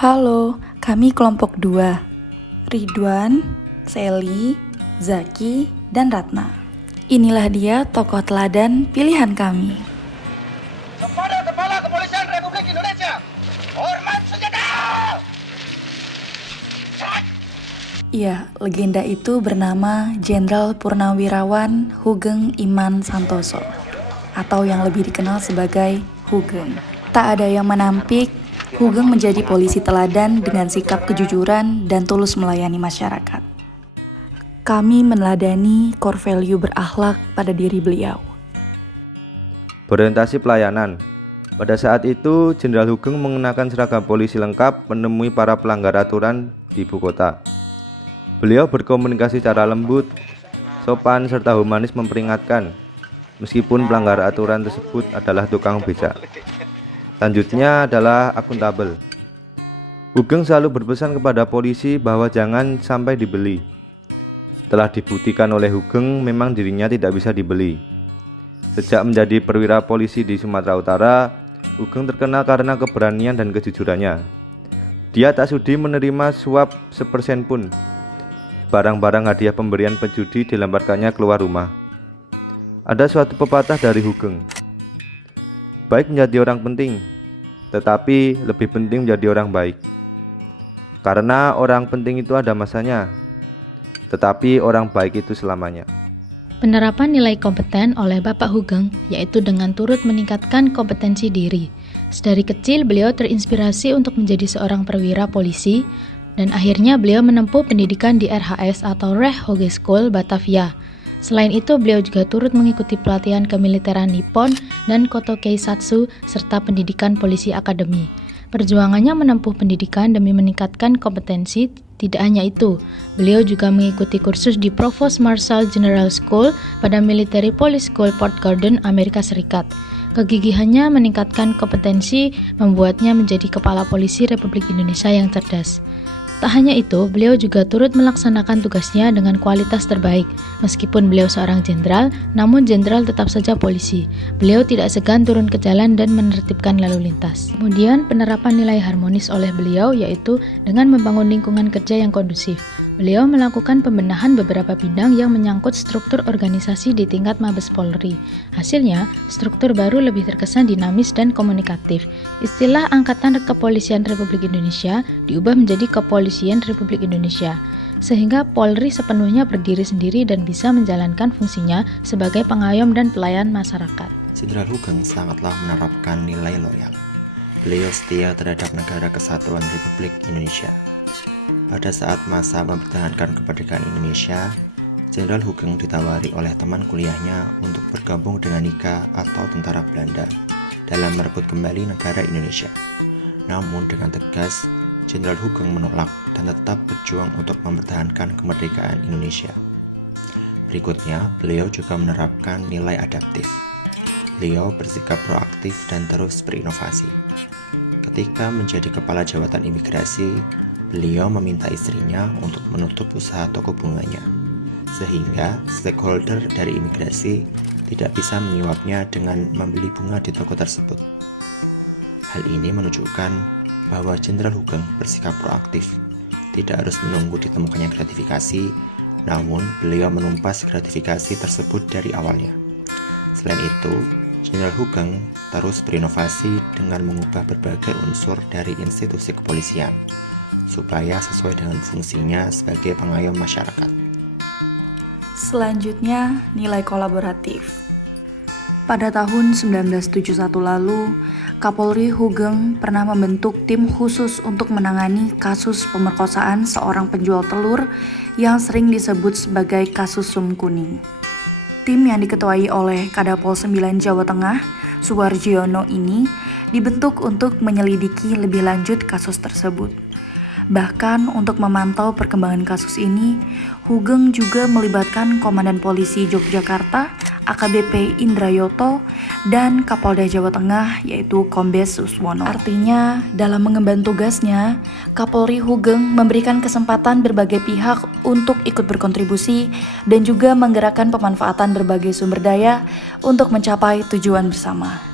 Halo, kami kelompok 2. Ridwan, Sally, Zaki, dan Ratna. Inilah dia tokoh teladan pilihan kami. Kepada Kepala Kepolisian Republik Indonesia, hormat senjata! Iya, legenda itu bernama Jenderal Purnawirawan Hugeng Iman Santoso, atau yang lebih dikenal sebagai Hugeng. Tak ada yang menampik, Hugeng menjadi polisi teladan dengan sikap kejujuran dan tulus melayani masyarakat. Kami meneladani core value berakhlak pada diri beliau. Berorientasi pelayanan. Pada saat itu, Jenderal Hugeng mengenakan seragam polisi lengkap menemui para pelanggar aturan di ibu kota. Beliau berkomunikasi secara lembut, sopan, serta humanis memperingatkan, meskipun pelanggar aturan tersebut adalah tukang becak. Selanjutnya adalah akuntabel. Hugeng selalu berpesan kepada polisi bahwa jangan sampai dibeli. Telah dibuktikan oleh Hugeng memang dirinya tidak bisa dibeli. Sejak menjadi perwira polisi di Sumatera Utara, Hugeng terkenal karena keberanian dan kejujurannya. Dia tak sudi menerima suap sepersen pun. Barang-barang hadiah pemberian penjudi dilemparkannya keluar rumah. Ada suatu pepatah dari Hugeng. Baik menjadi orang penting, tetapi lebih penting menjadi orang baik. Karena orang penting itu ada masanya, tetapi orang baik itu selamanya. Penerapan nilai kompeten oleh Bapak Hugeng yaitu dengan turut meningkatkan kompetensi diri. Sedari kecil beliau terinspirasi untuk menjadi seorang perwira polisi dan akhirnya beliau menempuh pendidikan di RHS atau Reh Hoge School Batavia. Selain itu beliau juga turut mengikuti pelatihan kemiliteran Nippon dan Koto Keisatsu serta pendidikan polisi akademi. Perjuangannya menempuh pendidikan demi meningkatkan kompetensi. Tidak hanya itu, beliau juga mengikuti kursus di Provost Marshal General School pada Military Police School Port Gordon, Amerika Serikat. Kegigihannya meningkatkan kompetensi membuatnya menjadi kepala polisi Republik Indonesia yang cerdas. Tak hanya itu, beliau juga turut melaksanakan tugasnya dengan kualitas terbaik. Meskipun beliau seorang jenderal, namun jenderal tetap saja polisi. Beliau tidak segan turun ke jalan dan menertibkan lalu lintas. Kemudian penerapan nilai harmonis oleh beliau yaitu dengan membangun lingkungan kerja yang kondusif. Beliau melakukan pembenahan beberapa bidang yang menyangkut struktur organisasi di tingkat Mabes Polri. Hasilnya, struktur baru lebih terkesan dinamis dan komunikatif. Istilah Angkatan Kepolisian Republik Indonesia diubah menjadi Kepolisian Republik Indonesia, sehingga Polri sepenuhnya berdiri sendiri dan bisa menjalankan fungsinya sebagai pengayom dan pelayan masyarakat. Jenderal Hugeng sangatlah menerapkan nilai loyal. Beliau setia terhadap Negara Kesatuan Republik Indonesia. Pada saat masa mempertahankan kemerdekaan Indonesia, Jenderal Hugeng ditawari oleh teman kuliahnya untuk bergabung dengan NIKA atau tentara Belanda dalam merebut kembali negara Indonesia. Namun dengan tegas, Jenderal Hugeng menolak dan tetap berjuang untuk mempertahankan kemerdekaan Indonesia. Berikutnya, beliau juga menerapkan nilai adaptif. Beliau bersikap proaktif dan terus berinovasi. Ketika menjadi kepala jabatan imigrasi, beliau meminta istrinya untuk menutup usaha toko bunganya, sehingga stakeholder dari imigrasi tidak bisa menyuapnya dengan membeli bunga di toko tersebut. Hal ini menunjukkan bahwa Jenderal Hugeng bersikap proaktif, tidak harus menunggu ditemukannya gratifikasi, namun beliau menumpas gratifikasi tersebut dari awalnya. Selain itu, Jenderal Hugeng terus berinovasi dengan mengubah berbagai unsur dari institusi kepolisian, supaya sesuai dengan fungsinya sebagai pengayom masyarakat. Selanjutnya, nilai kolaboratif. Pada tahun 1971 lalu, Kapolri Hugeng pernah membentuk tim khusus untuk menangani kasus pemerkosaan seorang penjual telur yang sering disebut sebagai kasus Sum Kuning. Tim yang diketuai oleh Kadapol 9 Jawa Tengah, Suwarjiono ini dibentuk untuk menyelidiki lebih lanjut kasus tersebut. Bahkan untuk memantau perkembangan kasus ini, Hugeng juga melibatkan Komandan Polisi Yogyakarta, AKBP Indrayoto, dan Kapolda Jawa Tengah yaitu Kombes Suswono. Artinya, dalam mengemban tugasnya, Kapolri Hugeng memberikan kesempatan berbagai pihak untuk ikut berkontribusi dan juga menggerakkan pemanfaatan berbagai sumber daya untuk mencapai tujuan bersama.